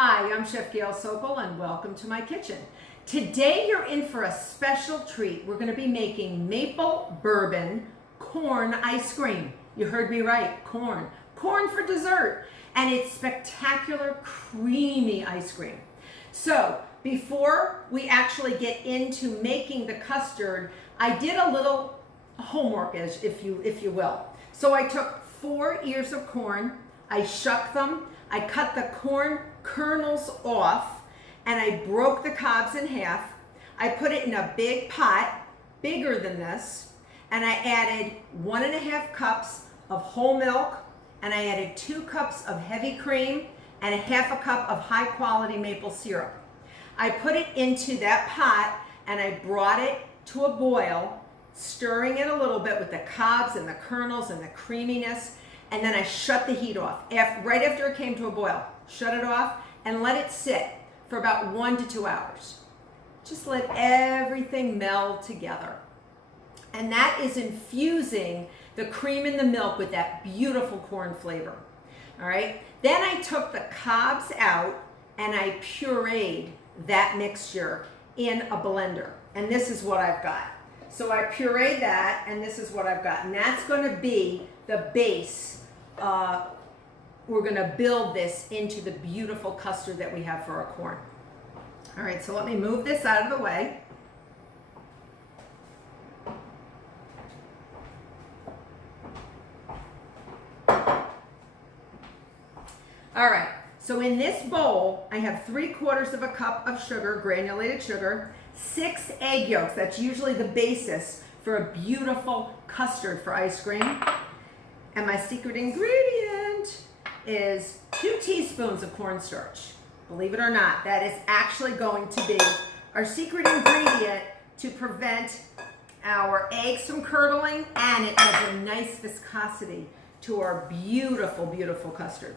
Hi, I'm Chef Gail Sokol and welcome to my kitchen. Today you're in for a special treat. We're going to be making maple bourbon corn ice cream. You heard me right, corn. Corn for dessert. And it's spectacular creamy ice cream. So before we actually get into making the custard, I did a little homework, if you will. So I took 4 ears of corn, I shucked them, I cut the corn kernels off, and I broke the cobs in half. I put it in a big pot, bigger than this, and I added 1.5 cups of whole milk, and I added 2 cups of heavy cream and 1/2 cup of high quality maple syrup. I put it into that pot and I brought it to a boil, stirring it a little bit with the cobs and the kernels and the creaminess, and then I shut the heat off. Right after it came to a boil, shut it off and let it sit for about 1 to 2 hours. Just let everything meld together. And that is infusing the cream in the milk with that beautiful corn flavor. All right. Then I took the cobs out and I pureed that mixture in a blender. And this is what I've got. So I pureed that and this is what I've got. And that's going to be the base. We're going to build this into the beautiful custard that we have for our corn. All right, so let me move this out of the way. All right, so in this bowl, I have 3/4 cup of sugar, granulated sugar, 6 egg yolks. That's usually the basis for a beautiful custard for ice cream. And my secret ingredient is 2 teaspoons of cornstarch. Believe it or not, that is actually going to be our secret ingredient to prevent our eggs from curdling, and it has a nice viscosity to our beautiful, beautiful custard.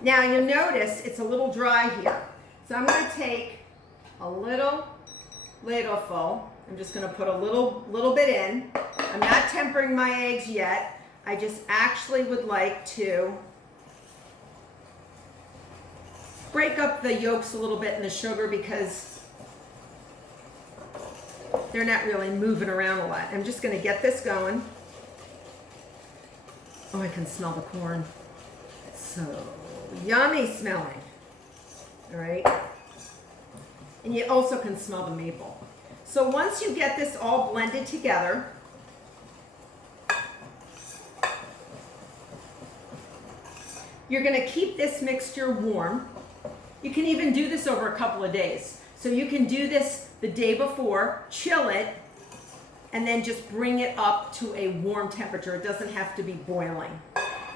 Now you'll notice it's a little dry here. So I'm going to take a little ladleful. I'm just going to put a little bit in. I'm not tempering my eggs yet. I just actually would like to break up the yolks a little bit in the sugar because they're not really moving around a lot. I'm just going to get this going. Oh, I can smell the corn. It's so yummy smelling. All right. And you also can smell the maple. So once you get this all blended together, you're going to keep this mixture warm. You can even do this over a couple of days. So you can do this the day before, chill it, and then just bring it up to a warm temperature. It doesn't have to be boiling.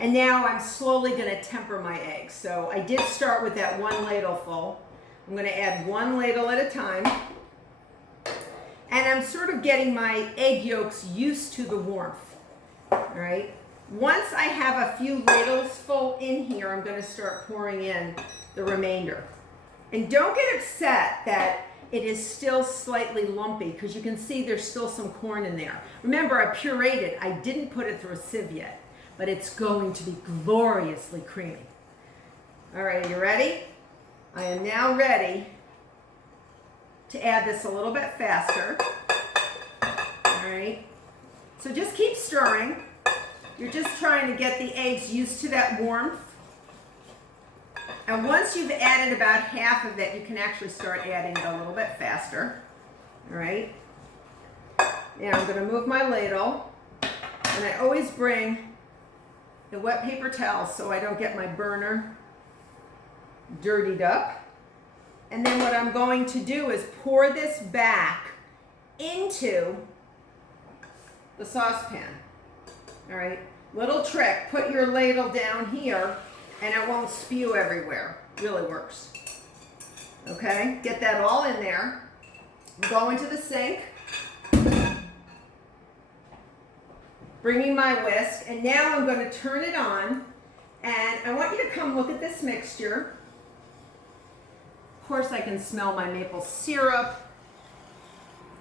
And now I'm slowly going to temper my eggs. So I did start with that 1 ladleful. I'm going to add 1 ladle at a time. And I'm sort of getting my egg yolks used to the warmth. All right. Once I have a few ladles full in here, I'm going to start pouring in the remainder. And don't get upset that it is still slightly lumpy because you can see there's still some corn in there. Remember, I pureed it. I didn't put it through a sieve yet, but it's going to be gloriously creamy. All right, are you ready? I am now ready to add this a little bit faster. All right, so just keep stirring. You're just trying to get the eggs used to that warmth. And once you've added about half of it, you can actually start adding it a little bit faster. All right. Now I'm going to move my ladle. And I always bring the wet paper towel so I don't get my burner dirtied up. And then what I'm going to do is pour this back into the saucepan. All right, little trick, put your ladle down here and it won't spew everywhere. Really works. Okay, get that all in there. Go into the sink. Bringing my whisk, and now I'm going to turn it on. And I want you to come look at this mixture. Of course, I can smell my maple syrup.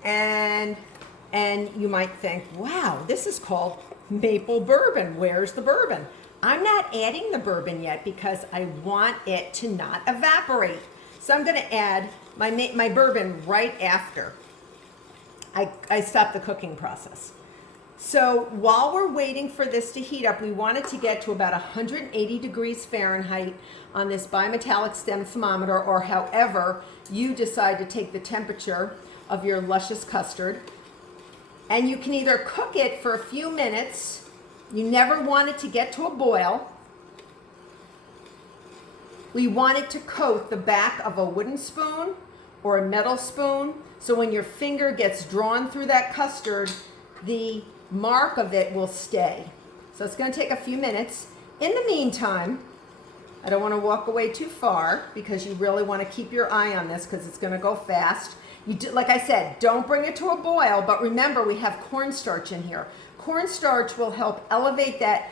And you might think, wow, this is called maple bourbon. Where's the bourbon? I'm not adding the bourbon yet because I want it to not evaporate. So I'm gonna add my bourbon right after I stop the cooking process. So while we're waiting for this to heat up, we want it to get to about 180 degrees Fahrenheit on this bimetallic stem thermometer, or however you decide to take the temperature of your luscious custard. And you can either cook it for a few minutes. You never want it to get to a boil. We want it to coat the back of a wooden spoon or a metal spoon, so when your finger gets drawn through that custard, the mark of it will stay. So it's going to take a few minutes. In the meantime, I don't want to walk away too far because you really want to keep your eye on this because it's going to go fast. Like I said, don't bring it to a boil, but remember we have cornstarch in here. Cornstarch will help elevate that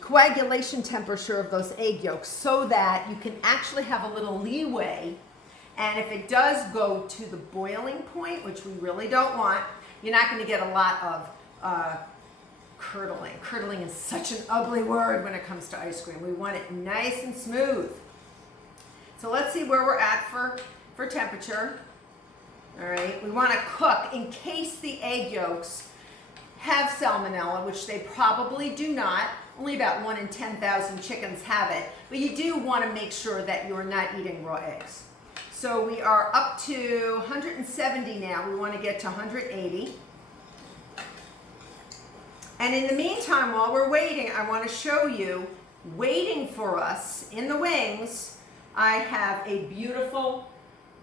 coagulation temperature of those egg yolks so that you can actually have a little leeway. And if it does go to the boiling point, which we really don't want, you're not going to get a lot of curdling. Curdling is such an ugly word when it comes to ice cream. We want it nice and smooth. So let's see where we're at for temperature. All right, we want to cook in case the egg yolks have salmonella, which they probably do not. Only about 1 in 10,000 chickens have it, but you do want to make sure that you're not eating raw eggs. So we are up to 170 now. We want to get to 180. And in the meantime, while we're waiting, I want to show you, waiting for us in the wings, I have a beautiful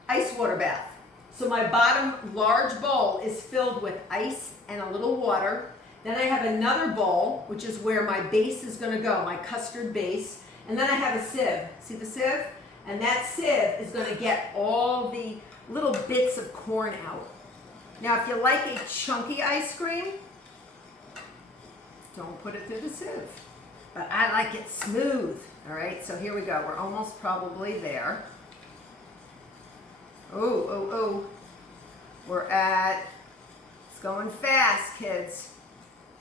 ice water bath. So my bottom large bowl is filled with ice and a little water. Then I have another bowl, which is where my base is going to go, my custard base. And then I have a sieve. See the sieve? And that sieve is going to get all the little bits of corn out. Now, if you like a chunky ice cream, don't put it through the sieve. But I like it smooth. All right, so here we go. We're almost probably there. Oh. We're at, it's going fast, kids.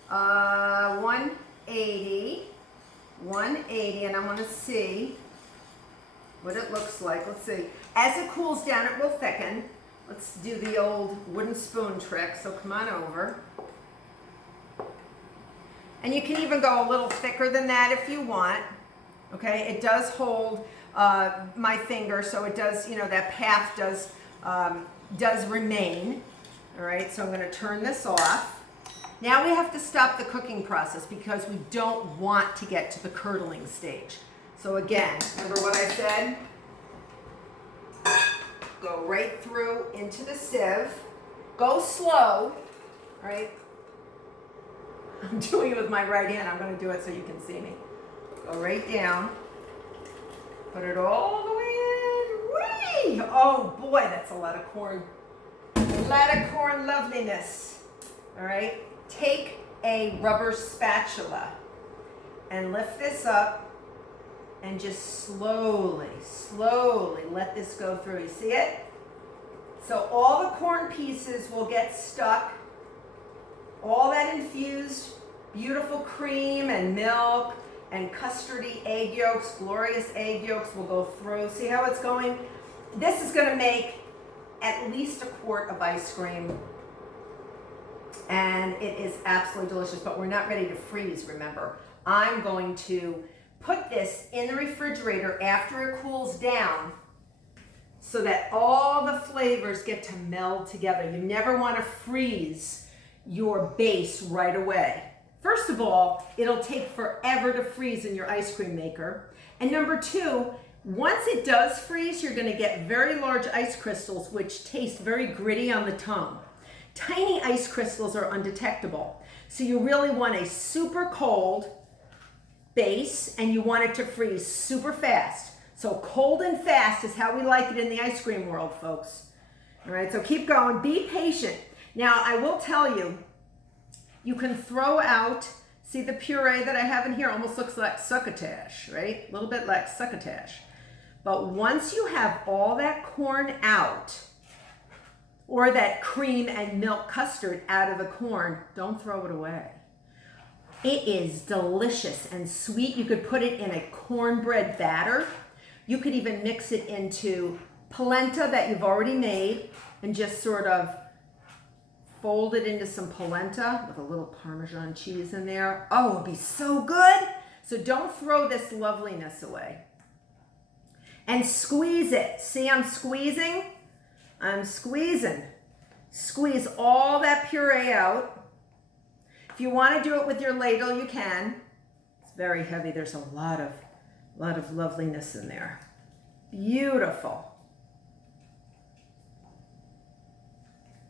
180, and I want to see what it looks like. Let's see. As it cools down, it will thicken. Let's do the old wooden spoon trick. So come on over. And you can even go a little thicker than that if you want. Okay, it does hold my finger, so it does, that path does remain. All right, so I'm going to turn this off. Now we have to stop the cooking process because we don't want to get to the curdling stage. So again, remember what I said? Go right through into the sieve. Go slow, right? I'm doing it with my right hand. I'm going to do it so you can see me. Go right down. Put it all the way in. Whee! Oh boy, that's a lot of corn. A lot of corn loveliness. All right. Take a rubber spatula and lift this up and just slowly let this go through. You see it? So all the corn pieces will get stuck. All that infused, beautiful cream and milk and custardy egg yolks, glorious egg yolks will go through. See how it's going? This is going to make at least a quart of ice cream. And it is absolutely delicious, but we're not ready to freeze, remember. I'm going to put this in the refrigerator after it cools down so that all the flavors get to meld together. You never want to freeze your base right away. First of all, it'll take forever to freeze in your ice cream maker. And number two, once it does freeze, you're going to get very large ice crystals, which taste very gritty on the tongue. Tiny ice crystals are undetectable. So you really want a super cold base and you want it to freeze super fast. So cold and fast is how we like it in the ice cream world, folks. All right, so keep going. Be patient. Now, I will tell you, you can throw out, see the puree that I have in here almost looks like succotash, right? A little bit like succotash. But once you have all that corn out, or that cream and milk custard out of the corn, don't throw it away. It is delicious and sweet. You could put it in a cornbread batter. You could even mix it into polenta that you've already made and just sort of fold it into some polenta with a little Parmesan cheese in there. Oh, it would be so good. So don't throw this loveliness away. And squeeze it. See, I'm squeezing? I'm squeezing. Squeeze all that puree out. If you want to do it with your ladle, you can. It's very heavy. There's a lot of loveliness in there. Beautiful.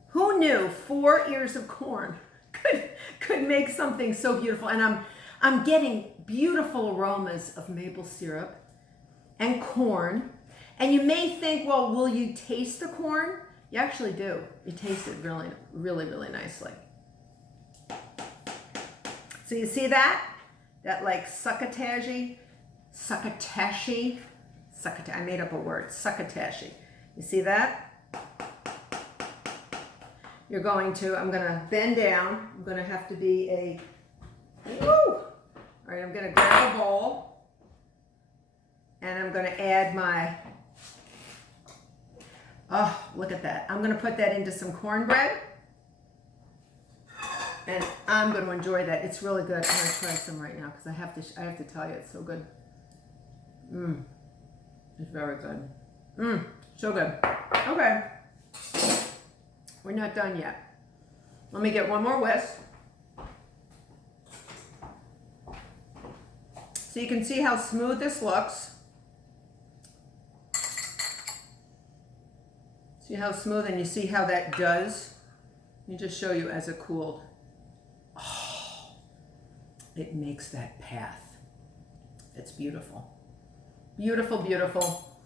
Who knew 4 ears of corn could make something so beautiful? And I'm getting beautiful aromas of maple syrup and corn. And you may think, well, will you taste the corn? You actually do. You taste it really, really, really nicely. So you see that? That like succotash, I made up a word, succotash. You see that? I'm going to bend down. I'm going to have to be woo! All right, I'm going to grab a bowl and I'm going to add oh, look at that. I'm going to put that into some cornbread and I'm going to enjoy that. It's really good. I'm going to try some right now because I have to tell you, it's so good. It's very good. So good. Okay. We're not done yet. Let me get one more whisk. So you can see how smooth this looks. See how smooth, and you see how that does? Let me just show you as it cooled. Oh, it makes that path. It's beautiful. Beautiful, beautiful.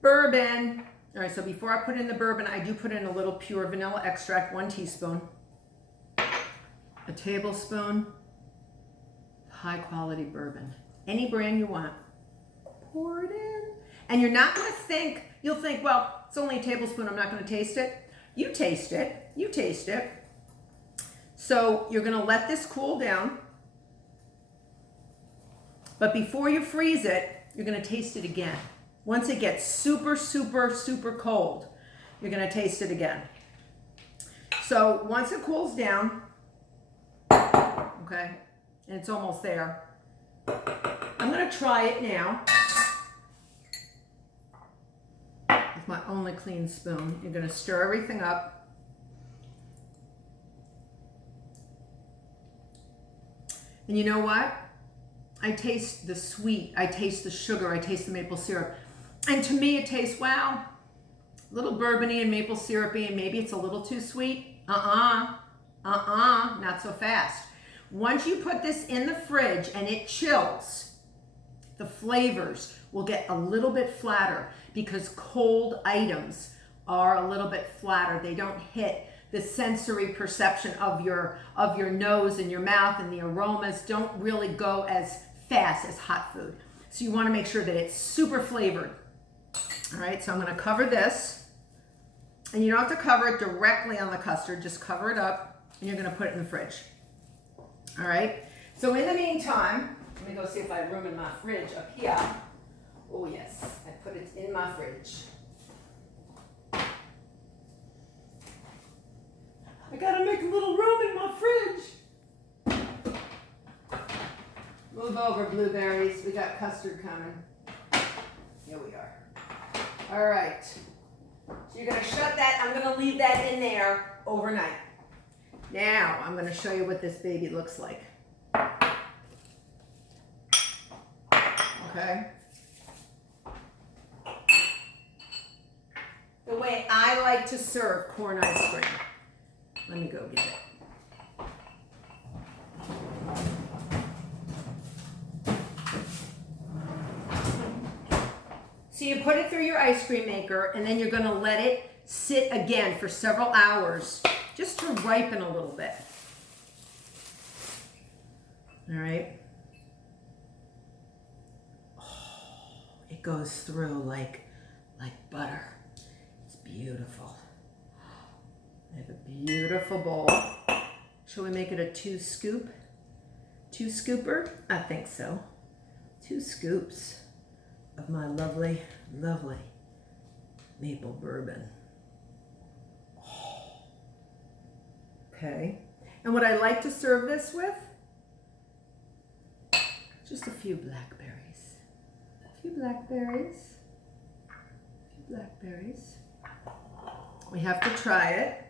Bourbon. All right, so before I put in the bourbon, I do put in a little pure vanilla extract, 1 teaspoon, a tablespoon, high quality bourbon, any brand you want. Pour it in. And you're not gonna think, you'll think, well, it's only a tablespoon, I'm not gonna taste it. You taste it, you taste it. So you're gonna let this cool down, but before you freeze it, you're gonna taste it again. Once it gets super, super, super cold, you're gonna taste it again. So once it cools down, okay, and it's almost there, I'm gonna try it now with my only clean spoon. You're gonna stir everything up. And you know what? I taste the sweet, I taste the sugar, I taste the maple syrup. And to me, it tastes, wow, a little bourbony and maple syrupy, and maybe it's a little too sweet. Not so fast. Once you put this in the fridge and it chills, the flavors will get a little bit flatter because cold items are a little bit flatter. They don't hit the sensory perception of your nose and your mouth, and the aromas don't really go as fast as hot food. So you want to make sure that it's super flavored. All right, so I'm going to cover this, and you don't have to cover it directly on the custard, just cover it up, and you're going to put it in the fridge. All right, so in the meantime, let me go see if I have room in my fridge up here. Oh yes, I put it in my fridge. I gotta make a little room in my fridge. Move over, blueberries. We got custard coming. Here we are. All right. So you're gonna shut that. I'm gonna leave that in there overnight. Now I'm gonna show you what this baby looks like. Okay. The way I like to serve corn ice cream. Let me go get it. So you put it through your ice cream maker, and then you're going to let it sit again for several hours just to ripen a little bit. All right. Oh, it goes through like butter. It's beautiful. I have a beautiful bowl. Shall we make it a 2 scoop? 2 scooper? I think so. 2 scoops of my lovely, lovely maple bourbon. Okay. And what I like to serve this with, just a few blackberries. A few blackberries. A few blackberries. We have to try it.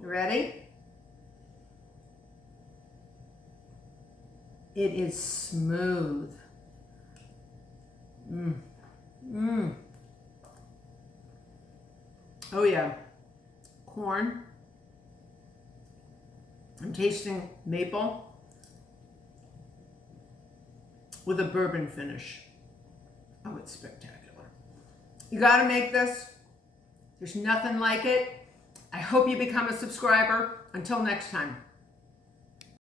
You ready? It is smooth. Oh yeah. Corn. I'm tasting maple with a bourbon finish. Oh, it's spectacular. You gotta make this. There's nothing like it. I hope you become a subscriber. Until next time.